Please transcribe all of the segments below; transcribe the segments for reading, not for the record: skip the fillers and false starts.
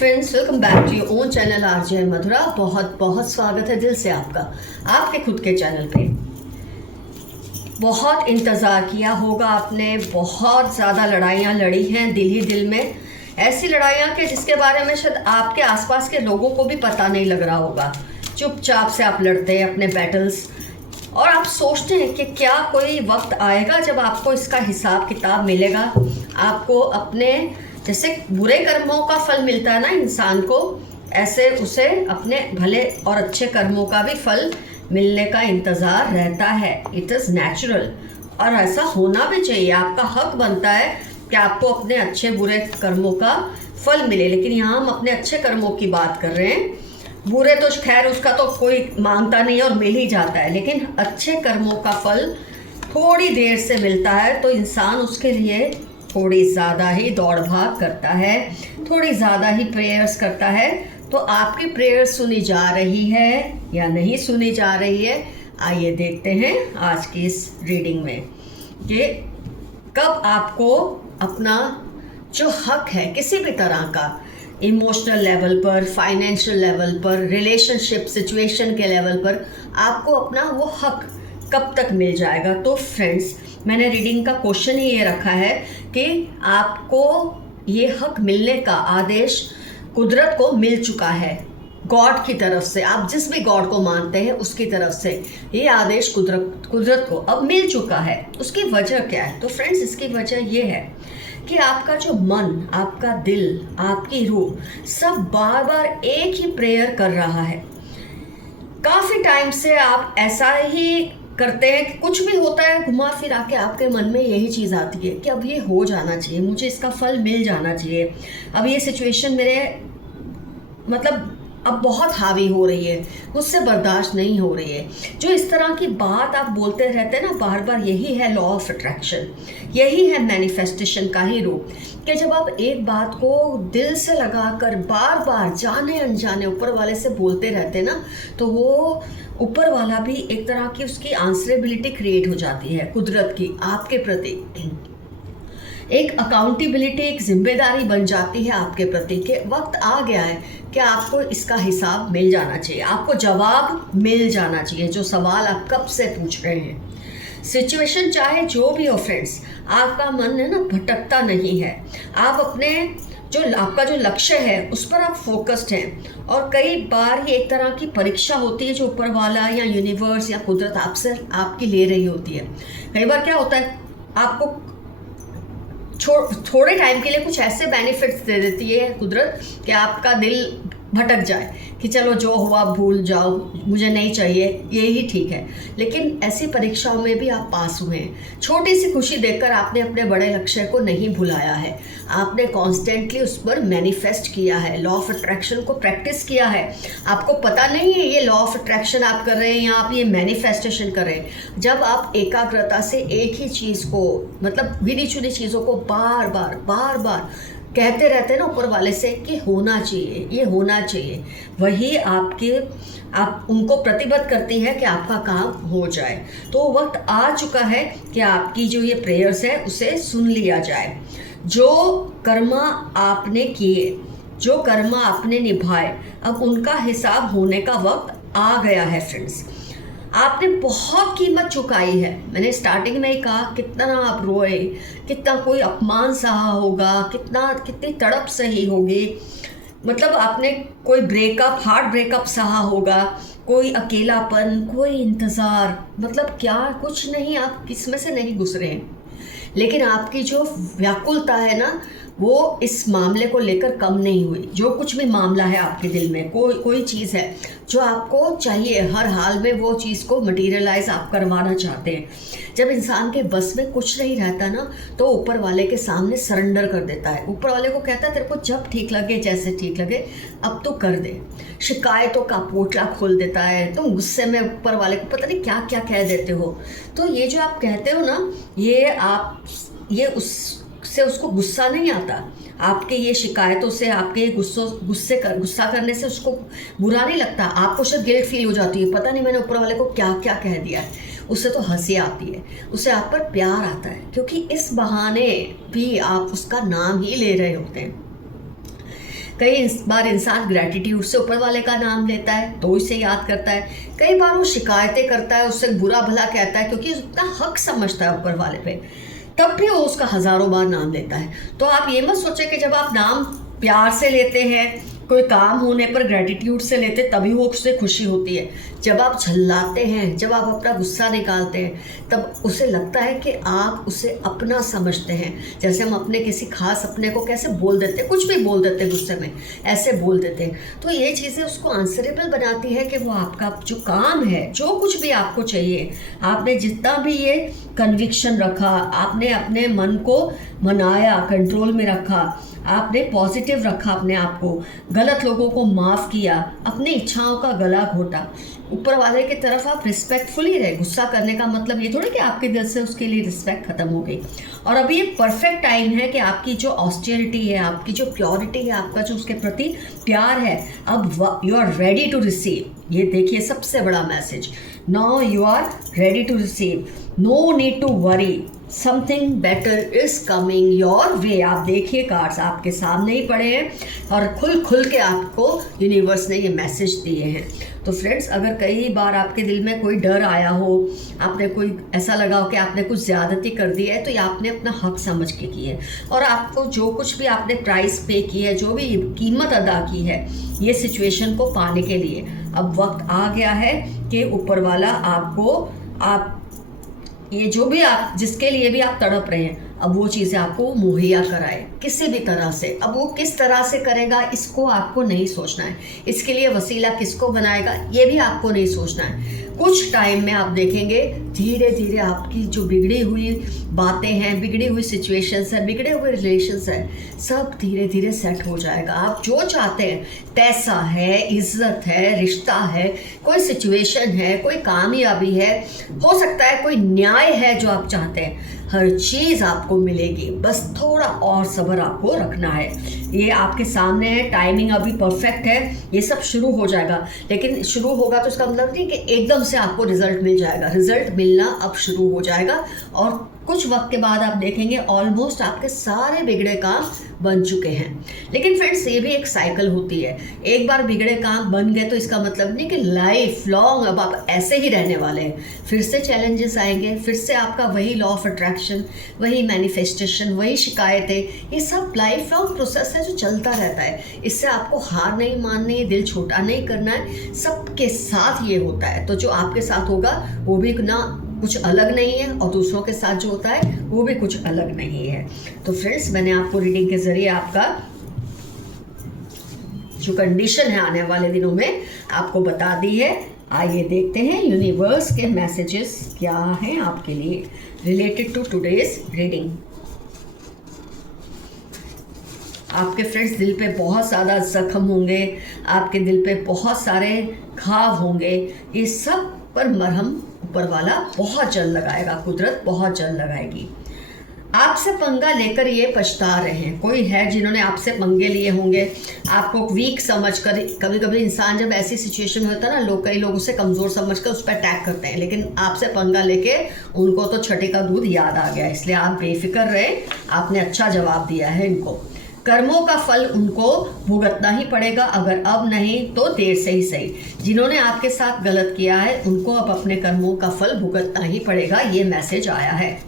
Friends, welcome back to your own channel RJ Madhura. बहुत बहुत स्वागत है दिल से आपका आपके खुद के चैनल पे। बहुत इंतज़ार किया होगा आपने, बहुत ज़्यादा लड़ाइयाँ लड़ी हैं दिल ही दिल में, ऐसी लड़ाइयाँ कि जिसके बारे में शायद आपके आसपास के लोगों को भी पता नहीं लग रहा होगा। चुपचाप से आप लड़ते हैं अपने बैटल्स और आप सोचते हैं कि क्या कोई वक्त आएगा जब आपको इसका हिसाब किताब मिलेगा। आपको अपने जैसे बुरे कर्मों का फल मिलता है ना इंसान को, ऐसे उसे अपने भले और अच्छे कर्मों का भी फल मिलने का इंतज़ार रहता है। इट इज़ नेचुरल और ऐसा होना भी चाहिए। आपका हक बनता है कि आपको अपने अच्छे बुरे कर्मों का फल मिले। लेकिन यहाँ हम अपने अच्छे कर्मों की बात कर रहे हैं। बुरे तो खैर उसका तो कोई मांगता नहीं और मिल ही जाता है, लेकिन अच्छे कर्मों का फल थोड़ी देर से मिलता है तो इंसान उसके लिए थोड़ी ज़्यादा ही दौड़ भाग करता है, थोड़ी ज़्यादा ही प्रेयर्स करता है। तो आपकी प्रेयर सुनी जा रही है या नहीं सुनी जा रही है, आइए देखते हैं आज की इस रीडिंग में कि कब आपको अपना जो हक है किसी भी तरह का, इमोशनल लेवल पर, फाइनेंशियल लेवल पर, रिलेशनशिप सिचुएशन के लेवल पर, आपको अपना वो हक कब तक मिल जाएगा। तो फ्रेंड्स, मैंने रीडिंग का क्वेश्चन ही ये रखा है कि आपको ये हक मिलने का आदेश कुदरत को मिल चुका है, गॉड की तरफ से। आप जिस भी गॉड को मानते हैं उसकी तरफ से ये आदेश कुदरत को अब मिल चुका है। उसकी वजह क्या है? तो फ्रेंड्स, इसकी वजह ये है कि आपका जो मन, आपका दिल, आपकी रूह सब बार बार एक ही प्रेयर कर रहा है। काफ़ी टाइम से आप ऐसा ही करते हैं कि कुछ भी होता है घुमा फिरा के आपके मन में यही चीज़ आती है कि अब ये हो जाना चाहिए, मुझे इसका फल मिल जाना चाहिए। अब ये सिचुएशन मेरे मतलब अब बहुत हावी हो रही है, मुझसे बर्दाश्त नहीं हो रही है। जो इस तरह की बात आप बोलते रहते हैं ना बार बार, यही है लॉ ऑफ अट्रैक्शन, यही है मैनिफेस्टेशन का ही रूप। कि जब आप एक बात को दिल से लगाकर बार बार जाने अनजाने ऊपर वाले से बोलते रहते हैं ना, तो वो ऊपर वाला भी एक तरह की उसकी आंसरेबिलिटी क्रिएट हो जाती है कुदरत की आपके प्रति। एक अकाउंटेबिलिटी, एक जिम्मेदारी बन जाती है आपके प्रति कि वक्त आ गया है कि आपको इसका हिसाब मिल जाना चाहिए, आपको जवाब मिल जाना चाहिए जो सवाल आप कब से पूछ रहे हैं। सिचुएशन चाहे जो भी हो फ्रेंड्स, आपका मन है ना भटकता नहीं है। आप अपने आपका जो लक्ष्य है उस पर आप फोकस्ड हैं। और कई बार ये एक तरह की परीक्षा होती है जो ऊपर वाला या यूनिवर्स या कुदरत आपसे आपकी ले रही होती है। कई बार क्या होता है, आपको थोड़े टाइम के लिए कुछ ऐसे बेनिफिट्स दे देती है कुदरत कि आपका दिल भटक जाए कि चलो जो हुआ भूल जाओ, मुझे नहीं चाहिए, यही ठीक है। लेकिन ऐसी परीक्षाओं में भी आप पास हुए हैं। छोटी सी खुशी देखकर आपने अपने बड़े लक्ष्य को नहीं भुलाया है, आपने कॉन्स्टेंटली उस पर मैनिफेस्ट किया है, लॉ ऑफ अट्रैक्शन को प्रैक्टिस किया है। आपको पता नहीं है ये लॉ ऑफ अट्रैक्शन आप कर रहे हैं या आप ये मैनिफेस्टेशन कर रहे हैं। जब आप एकाग्रता से एक ही चीज़ को, मतलब गिनी चुनी चीज़ों को बार बार कहते रहते हैं ना ऊपर वाले से कि होना चाहिए, ये होना चाहिए, वही आप उनको प्रतिबद्ध करती है कि आपका काम हो जाए। तो वक्त आ चुका है कि आपकी जो ये प्रेयर्स है उसे सुन लिया जाए। जो कर्मा आपने किए, जो कर्मा आपने निभाए, अब उनका हिसाब होने का वक्त आ गया है फ्रेंड्स। आपने बहुत कीमत चुकाई है। मैंने स्टार्टिंग में ही कहा कितना आप रोए, कितना कोई अपमान सहा होगा, कितनी तड़प सही होगी। मतलब आपने कोई ब्रेकअप, हार्ट ब्रेकअप सहा होगा, कोई अकेलापन, कोई इंतज़ार, मतलब क्या कुछ नहीं, आप किसमें से नहीं गुजरे हैं। लेकिन आपकी जो व्याकुलता है ना, वो इस मामले को लेकर कम नहीं हुई। जो कुछ भी मामला है आपके दिल में, कोई चीज़ है जो आपको चाहिए, हर हाल में वो चीज़ को मटीरियलाइज आप करवाना चाहते हैं। जब इंसान के बस में कुछ नहीं रहता ना, तो ऊपर वाले के सामने सरेंडर कर देता है। ऊपर वाले को कहता है तेरे को जब ठीक लगे, जैसे ठीक लगे, अब तो कर दे। शिकायतों का पोटला खोल देता है। तुम गुस्से में ऊपर वाले को पता नहीं क्या क्या कह देते हो। तो ये जो आप कहते हो ना, ये उससे उसको गुस्सा नहीं आता। आपके ये शिकायतों से, आपके गुस्सा करने से उसको बुरा नहीं लगता। आपको शायद गिल्ट फील हो जाती है, पता नहीं मैंने ऊपर वाले को क्या क्या कह दिया है। उससे तो हंसी आती है, उससे आप पर प्यार आता है, क्योंकि इस बहाने भी आप उसका नाम ही ले रहे होते हैं। कई बार इंसान ग्रैटिट्यूड से ऊपर वाले का नाम लेता है तो इसे याद करता है, कई बार वो शिकायतें करता है, उससे बुरा भला कहता है क्योंकि उसका हक समझता है ऊपर वाले पे, तब भी वो उसका हज़ारों बार नाम लेता है। तो आप ये मत सोचें कि जब आप नाम प्यार से लेते हैं, कोई काम होने पर ग्रैटिट्यूड से लेते, तभी वो उससे खुशी होती है। जब आप झल्लाते हैं, जब आप अपना गुस्सा निकालते हैं, तब उसे लगता है कि आप उसे अपना समझते हैं। जैसे हम अपने किसी खास अपने को कैसे बोल देते, कुछ भी बोल देते गुस्से में, ऐसे बोल देते हैं। तो ये चीज़ें उसको आंसरेबल बनाती है कि वो आपका जो काम है, जो कुछ भी आपको चाहिए, आपने जितना भी ये कन्विक्शन रखा, आपने अपने मन को मनाया, कंट्रोल में रखा, आपने पॉजिटिव रखा अपने आप को, गलत लोगों को माफ़ किया, अपनी इच्छाओं का गला घोटा, ऊपर वाले की तरफ आप रिस्पेक्टफुली रहे। गुस्सा करने का मतलब ये थोड़ी कि आपके दिल से उसके लिए रिस्पेक्ट खत्म हो गई। और अभी ये परफेक्ट टाइम है कि आपकी जो ऑस्टेरिटी है, आपकी जो प्योरिटी है, आपका जो उसके प्रति प्यार है, अब you are ready to receive. ये देखिए सबसे बड़ा मैसेज, now you are ready to receive, no need to worry, something better is coming your way. आप देखिए कार्ड्स आपके सामने ही पड़े हैं और खुल के आपको यूनिवर्स ने ये मैसेज दिए हैं। तो फ्रेंड्स, अगर कई बार आपके दिल में कोई डर आया हो, आपने कोई ऐसा लगा हो कि आपने कुछ ज़्यादती कर दी है, तो ये आपने अपना हक समझ के की है। और आपको जो कुछ भी आपने प्राइस पे की है, जो भी कीमत अदा की है ये सिचुएशन को पाने के लिए, अब वक्त आ गया है कि ऊपर वाला आपको, आप ये जो भी आप जिसके लिए भी आप तड़प रहे हैं, अब वो चीज़ें आपको मुहैया कराए किसी भी तरह से। अब वो किस तरह से करेगा इसको आपको नहीं सोचना है, इसके लिए वसीला किसको बनाएगा ये भी आपको नहीं सोचना है। कुछ टाइम में आप देखेंगे धीरे धीरे आपकी जो बिगड़ी हुई बातें हैं, बिगड़ी हुई सिचुएशंस हैं, बिगड़े हुए रिलेशंस हैं, सब धीरे धीरे सेट हो जाएगा। आप जो चाहते हैं, पैसा है, इज्जत है, रिश्ता है, कोई सिचुएशन है, कोई कामयाबी है, हो सकता है कोई न्याय है जो आप चाहते हैं, हर चीज़ आपको मिलेगी। बस थोड़ा और सब्र आपको रखना है। ये आपके सामने है, टाइमिंग अभी परफेक्ट है, ये सब शुरू हो जाएगा। लेकिन शुरू होगा तो इसका मतलब नहीं कि एकदम से आपको रिजल्ट मिल जाएगा। रिजल्ट मिलना अब शुरू हो जाएगा और कुछ वक्त के बाद आप देखेंगे ऑलमोस्ट आपके सारे बिगड़े काम बन चुके हैं। लेकिन फ्रेंड्स, ये भी एक साइकिल होती है। एक बार बिगड़े काम बन गए तो इसका मतलब नहीं कि लाइफ लॉन्ग अब आप ऐसे ही रहने वाले हैं। फिर से चैलेंजेस आएंगे, फिर से आपका वही लॉ ऑफ अट्रैक्शन, वही मैनिफेस्टेशन, वही शिकायतें, ये सब लाइफ लॉन्ग प्रोसेस है जो चलता रहता है। इससे आपको हार नहीं माननी है, दिल छोटा नहीं करना है, सबके साथ ये होता है। तो जो आपके साथ होगा वो भी ना कुछ अलग नहीं है और दूसरों के साथ जो होता है वो भी कुछ अलग नहीं है। तो फ्रेंड्स, मैंने आपको रीडिंग के ज़रिए आपका जो कंडीशन है आने वाले दिनों में आपको बता दी है। आइए देखते हैं यूनिवर्स के मैसेजेस क्या हैं आपके लिए रिलेटेड टू टुडेज रीडिंग। आपके फ्रेंड्स दिल पे बहुत ज़्यादा जख्म होंगे, आपके दिल पे बहुत सारे घाव होंगे, ये सब पर मरहम ऊपर वाला बहुत जल्द लगाएगा, कुदरत बहुत जल्द लगाएगी। आपसे पंगा लेकर ये पछता रहे हैं, कोई है जिन्होंने आपसे पंगे लिए होंगे, आपको वीक समझकर। कभी कभी इंसान जब ऐसी सिचुएशन में होता है ना, कई लोग उसे कमज़ोर समझकर उस पर अटैक करते हैं, लेकिन आपसे पंगा लेके उनको तो छठे का दूध याद आ गया। इसलिए आप बेफिक्र रहे, आपने अच्छा जवाब दिया है इनको। कर्मों का फल उनको भुगतना ही पड़ेगा, अगर अब नहीं तो देर से ही सही। जिन्होंने आपके साथ गलत किया है उनको अब अपने कर्मों का फल भुगतना ही पड़ेगा, ये मैसेज आया है।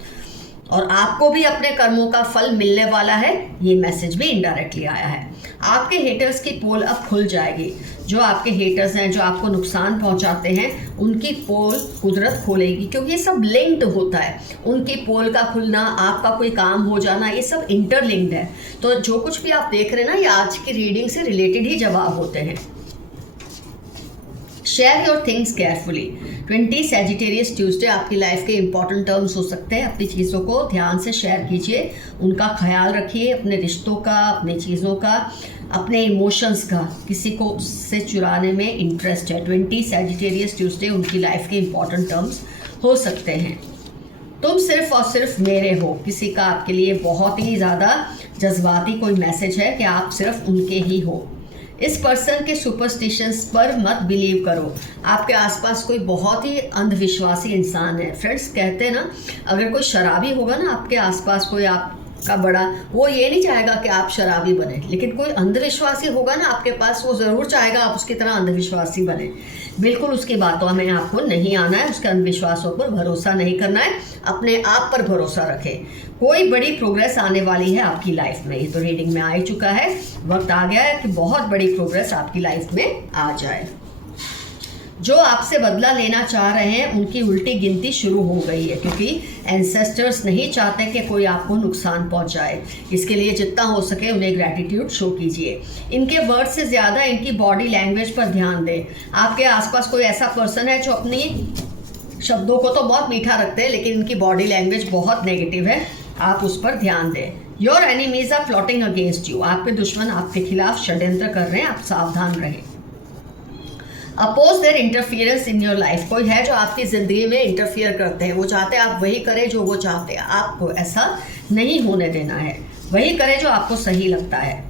और आपको भी अपने कर्मों का फल मिलने वाला है, ये मैसेज भी इनडायरेक्टली आया है। आपके हेटर्स की पोल अब खुल जाएगी। जो आपके हेटर्स हैं, जो आपको नुकसान पहुंचाते हैं, उनकी पोल कुदरत खोलेगी, क्योंकि ये सब लिंक्ड होता है। उनकी पोल का खुलना, आपका कोई काम हो जाना, ये सब इंटरलिंक्ड है। तो जो कुछ भी आप देख रहे हैं ना, ये आज की रीडिंग से रिलेटेड ही जवाब होते हैं। Share your things carefully. 20 Sagittarius Tuesday आपकी लाइफ के इंपॉर्टेंट टर्म्स हो सकते हैं। अपनी चीज़ों को ध्यान से शेयर कीजिए, उनका ख्याल रखिए, अपने रिश्तों का, अपने चीज़ों का, अपने इमोशंस का। किसी को उससे चुराने में इंटरेस्ट है, 20 सैजिटेरियस ट्यूसडे उनकी लाइफ के इंपॉर्टेंट टर्म्स हो सकते हैं। तुम सिर्फ और सिर्फ मेरे हो, किसी का आपके लिए बहुत ही ज़्यादा जज्बाती कोई मैसेज है कि आप सिर्फ उनके ही हो। इस पर्सन के सुपरस्टिशंस पर मत बिलीव करो। आपके आसपास कोई बहुत ही अंधविश्वासी इंसान है। फ्रेंड्स, कहते हैं ना, अगर कोई शराबी होगा ना आपके आसपास, कोई आप का बड़ा, वो ये नहीं चाहेगा कि आप शराबी बने, लेकिन कोई अंधविश्वासी होगा ना आपके पास, वो ज़रूर चाहेगा आप उसकी तरह अंधविश्वासी बने। बिल्कुल उसकी बातों में आपको नहीं आना है, उसके अंधविश्वासों पर भरोसा नहीं करना है, अपने आप पर भरोसा रखें। कोई बड़ी प्रोग्रेस आने वाली है आपकी लाइफ में, ये तो रीडिंग में आ ही चुका है। वक्त आ गया है कि बहुत बड़ी प्रोग्रेस आपकी लाइफ में आ जाए। जो आपसे बदला लेना चाह रहे हैं उनकी उल्टी गिनती शुरू हो गई है, क्योंकि एंसेस्टर्स नहीं चाहते कि कोई आपको नुकसान पहुंचाए। इसके लिए जितना हो सके उन्हें ग्रैटिट्यूड शो कीजिए। इनके वर्ड से ज़्यादा इनकी बॉडी लैंग्वेज पर ध्यान दें। आपके आसपास कोई ऐसा पर्सन है जो अपनी शब्दों को तो बहुत मीठा रखते हैं, लेकिन इनकी बॉडी लैंग्वेज बहुत नेगेटिव है, आप उस पर ध्यान दें। Your enemies are plotting against you, आपके दुश्मन आपके खिलाफ षड्यंत्र कर रहे हैं, आप सावधान रहें। Oppose their interference in your life, कोई है जो आपकी ज़िंदगी में इंटरफियर करते हैं, वो चाहते हैं आप वही करें जो वो चाहते हैं, आपको ऐसा नहीं होने देना है, वही करें जो आपको सही लगता है।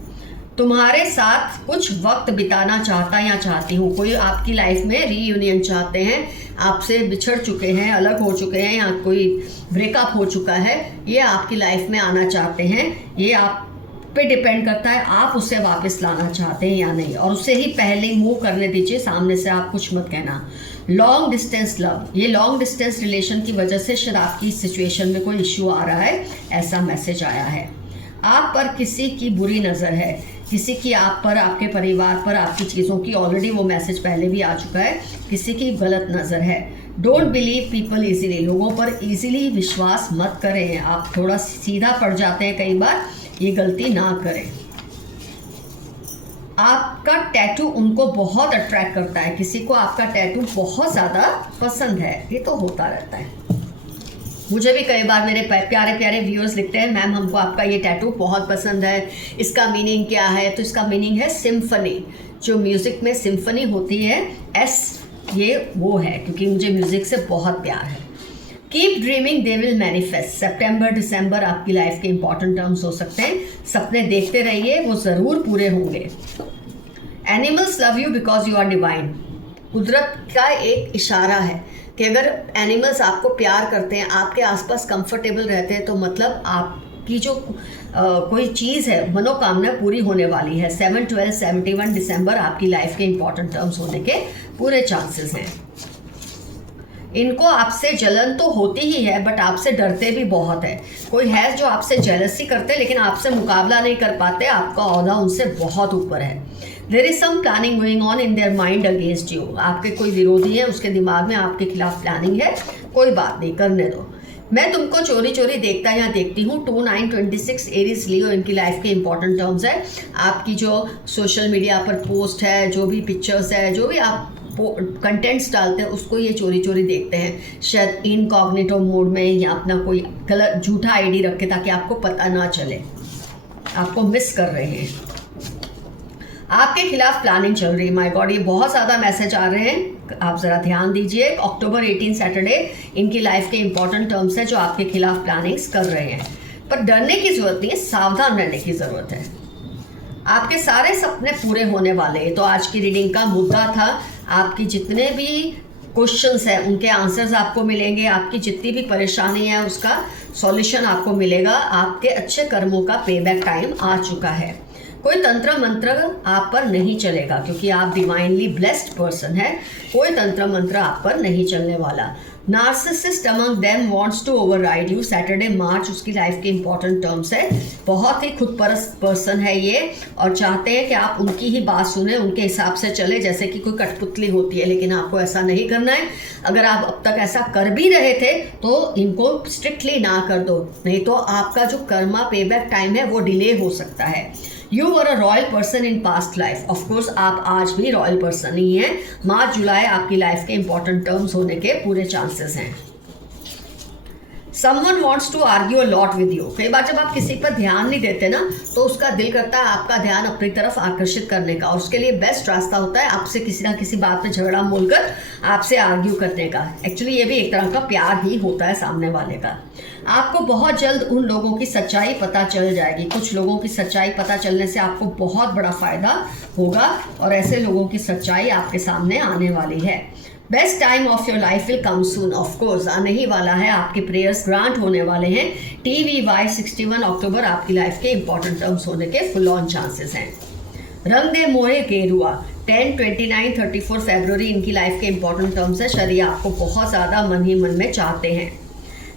तुम्हारे साथ कुछ वक्त बिताना चाहता या चाहती हूँ, कोई आपकी लाइफ में रीयूनियन चाहते हैं, आपसे बिछड़ चुके हैं, अलग हो चुके हैं या कोई ब्रेकअप हो चुका है, ये आपकी लाइफ में आना चाहते हैं। ये आप पे डिपेंड करता है आप उसे वापस लाना चाहते हैं या नहीं, और उसे ही पहले मूव करने दीजिए, सामने से आप कुछ मत कहना। लॉन्ग डिस्टेंस लव, ये लॉन्ग डिस्टेंस रिलेशन की वजह से शायद आपकी सिचुएशन में कोई इश्यू आ रहा है, ऐसा मैसेज आया है। आप पर किसी की बुरी नज़र है, किसी की आप पर, आपके परिवार पर, आपकी चीज़ों की, ऑलरेडी वो मैसेज पहले भी आ चुका है, किसी की गलत नज़र है। डोंट बिलीव पीपल ईजीली, लोगों पर ईजीली विश्वास मत करें, आप थोड़ा सीधा पड़ जाते हैं कई बार, ये गलती ना करें। आपका टैटू उनको बहुत अट्रैक्ट करता है, किसी को आपका टैटू बहुत ज़्यादा पसंद है, ये तो होता रहता है। मुझे भी कई बार मेरे प्यारे प्यारे व्यूअर्स लिखते हैं, मैम हमको आपका ये टैटू बहुत पसंद है, इसका मीनिंग क्या है? तो इसका मीनिंग है सिम्फनी, जो म्यूज़िक में सिम्फनी होती है, एस ये वो है, क्योंकि मुझे म्यूज़िक से बहुत प्यार है। Keep dreaming they will manifest, सितंबर दिसंबर आपकी लाइफ के इंपॉर्टेंट टर्म्स हो सकते हैं, सपने देखते रहिए, वो ज़रूर पूरे होंगे। Animals love you because you are divine, कुदरत का एक इशारा है कि अगर एनिमल्स आपको प्यार करते हैं, आपके आसपास कंफर्टेबल रहते हैं, तो मतलब आपकी जो कोई चीज़ है, मनोकामना पूरी होने वाली है। 7, 12, 71 दिसंबर आपकी लाइफ के इंपॉर्टेंट टर्म्स होने के पूरे चांसेस हैं। इनको आपसे जलन तो होती ही है, बट आपसे डरते भी बहुत है। कोई है जो आपसे जेलसी करते, लेकिन आपसे मुकाबला नहीं कर पाते, आपका ओहदा उनसे बहुत ऊपर है। There is some planning going on in their mind against you, आपके कोई विरोधी है, उसके दिमाग में आपके खिलाफ प्लानिंग है, कोई बात नहीं, करने दो। मैं तुमको चोरी चोरी देखता या देखती हूँ, 2, 9, 26 एरीज लियो, इनकी लाइफ के इंपॉर्टेंट टर्म्स है। आपकी जो सोशल मीडिया पर पोस्ट है, जो भी पिक्चर्स है, जो भी आप कंटेंट्स डालते हैं, उसको ये चोरी चोरी देखते हैं, शायद इनकॉग्निटो मोड में, या अपना कोई गलत झूठा आईडी रख के, ताकि आपको पता ना चले, आपको मिस कर रहे हैं। आपके खिलाफ प्लानिंग चल रही है, माय गॉड, ये बहुत ज़्यादा मैसेज आ रहे हैं, आप ज़रा ध्यान दीजिए। अक्टूबर 18 सैटरडे इनकी लाइफ के इंपॉर्टेंट टर्म्स है जो आपके खिलाफ प्लानिंग्स कर रहे हैं, पर डरने की ज़रूरत नहीं है, सावधान रहने की ज़रूरत है। आपके सारे सपने पूरे होने वाले हैं। तो आज की रीडिंग का मुद्दा था, आपकी जितने भी क्वेश्चंस हैं उनके आंसर्स आपको मिलेंगे, आपकी जितनी भी परेशानी है उसका सॉल्यूशन आपको मिलेगा, आपके अच्छे कर्मों का पेबैक टाइम आ चुका है। कोई तंत्र मंत्र आप पर नहीं चलेगा, क्योंकि आप डिवाइनली ब्लेस्ड पर्सन है, कोई तंत्र मंत्र आप पर नहीं चलने वाला। Narcissist among them wants to override you, Saturday March उसकी लाइफ के इंपॉर्टेंट टर्म्स है, बहुत ही खुदपरस्त पर्सन है ये, और चाहते हैं कि आप उनकी ही बात सुने, उनके हिसाब से चले, जैसे कि कोई कठपुतली होती है, लेकिन आपको ऐसा नहीं करना है। अगर आप अब तक ऐसा कर भी रहे थे तो इनको स्ट्रिक्टली ना कर दो, नहीं तो आपका जो कर्मा पेबैक टाइम है वो डिले हो सकता है। You were a royal person in past life, of course आप आज भी रॉयल पर्सन ही हैं। मार्च जुलाई आपकी लाइफ के इंपॉर्टेंट टर्म्स होने के पूरे चांसेस हैं। Someone wants to argue a lot with you, कई बार जब आप किसी पर ध्यान नहीं देते ना, तो उसका दिल करता है आपका ध्यान अपनी तरफ आकर्षित करने का, और उसके लिए बेस्ट रास्ता होता है आपसे किसी ना किसी बात पे झगड़ा बोलकर आपसे आर्ग्यू करने का। एक्चुअली ये भी एक तरह का प्यार ही होता है सामने वाले का। आपको बहुत जल्द उन लोगों की सच्चाई पता चल जाएगी, कुछ लोगों की सच्चाई पता चलने से आपको बहुत बड़ा फ़ायदा होगा, और ऐसे लोगों की सच्चाई आपके सामने आने वाली है। Best time of your life will come soon, of course आने ही वाला है, आपके प्रेयर्स ग्रांट होने वाले हैं। TVY 61 अक्टूबर आपकी लाइफ के इंपॉर्टेंट टर्म्स होने के फुल ऑन चांसेस हैं। रंग दे मोहे गेरुआ 10, 29, 34 फरवरी इनकी लाइफ के इंपॉर्टेंट टर्म्स है। शरीर आपको बहुत ज़्यादा मन ही मन में चाहते हैं।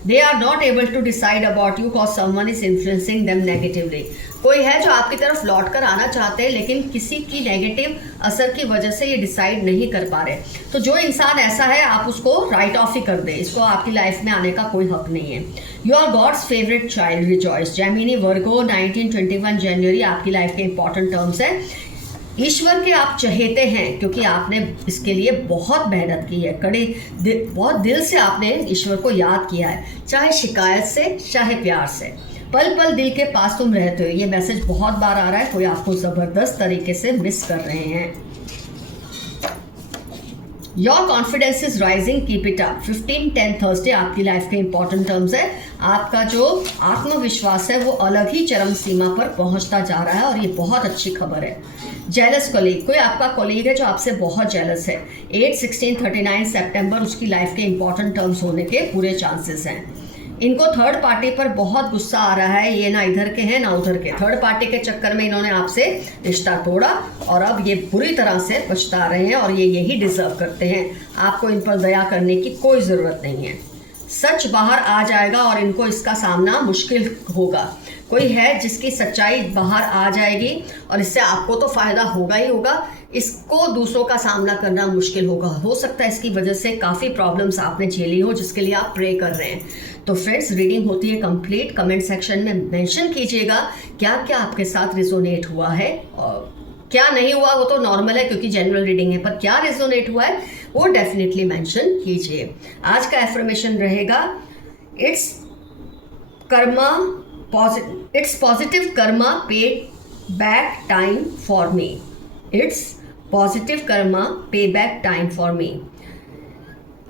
They are not able to decide about you because someone is influencing them negatively. कोई है जो आपकी तरफ लौट कर आना चाहते हैं लेकिन किसी की नेगेटिव असर की वजह से ये डिसाइड नहीं कर पा रहे। तो जो इंसान ऐसा है आप उसको राइट ऑफ ही कर दें, इसको आपकी लाइफ में आने का कोई हक नहीं है। You are God's favourite child rejoice, Gemini Virgo 19-21 जनवरी आपकी लाइफ के इंपॉर्टेंट टर्म्स है। ईश्वर के आप चहेते हैं क्योंकि आपने इसके लिए बहुत मेहनत की है, बहुत दिल से आपने ईश्वर को याद किया है, चाहे शिकायत से चाहे प्यार से। पल पल दिल के पास तुम रहते हो, ये मैसेज बहुत बार आ रहा है, कोई आपको ज़बरदस्त तरीके से मिस कर रहे हैं। Your confidence is rising, keep it up. 15-10 Thursday आपकी लाइफ के इंपॉर्टेंट टर्म्स है। आपका जो आत्मविश्वास है वो अलग ही चरम सीमा पर पहुंचता जा रहा है और ये बहुत अच्छी खबर है। जेलस कलीग, कोई आपका कलीग है जो आपसे बहुत जेलस है। 8, 16, 39 सितंबर उसकी लाइफ के इंपॉर्टेंट टर्म्स होने के पूरे चांसेस हैं। इनको थर्ड पार्टी पर बहुत गुस्सा आ रहा है, ये ना इधर के हैं ना उधर के। थर्ड पार्टी के चक्कर में इन्होंने आपसे रिश्ता तोड़ा और अब ये बुरी तरह से पछता रहे हैं और ये यही डिजर्व करते हैं। आपको इन पर दया करने की कोई ज़रूरत नहीं है। सच बाहर आ जाएगा और इनको इसका सामना मुश्किल होगा। कोई है जिसकी सच्चाई बाहर आ जाएगी और इससे आपको तो फ़ायदा होगा ही होगा, इसको दूसरों का सामना करना मुश्किल होगा। हो सकता है इसकी वजह से काफ़ी प्रॉब्लम्स आपने झेली हो जिसके लिए आप प्रे कर रहे हैं। तो फ्रेंड्स, रीडिंग होती है कंप्लीट। कमेंट सेक्शन में मेंशन कीजिएगा क्या क्या आपके साथ रिजोनेट हुआ है और क्या नहीं हुआ, वो तो नॉर्मल है क्योंकि जनरल रीडिंग है, पर क्या रिजोनेट हुआ है वो डेफिनेटली मेंशन कीजिए। आज का एफर्मेशन रहेगा इट्स पॉजिटिव कर्मा पे back time for me. It's positive Karma पे बैक टाइम फॉर मी।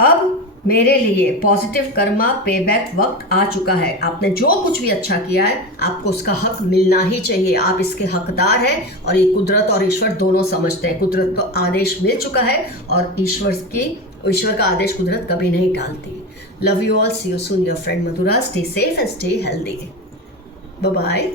अब मेरे लिए पॉजिटिव कर्मा पे बैक वक्त आ चुका है। आपने जो कुछ भी अच्छा किया है आपको उसका हक मिलना ही चाहिए, आप इसके हकदार हैं और ये कुदरत और ईश्वर दोनों समझते हैं। कुदरत को आदेश मिल चुका है और ईश्वर का आदेश कुदरत कभी नहीं टालती। Love you all, see you soon, your friend Madhura. Stay safe and stay healthy. Bye bye.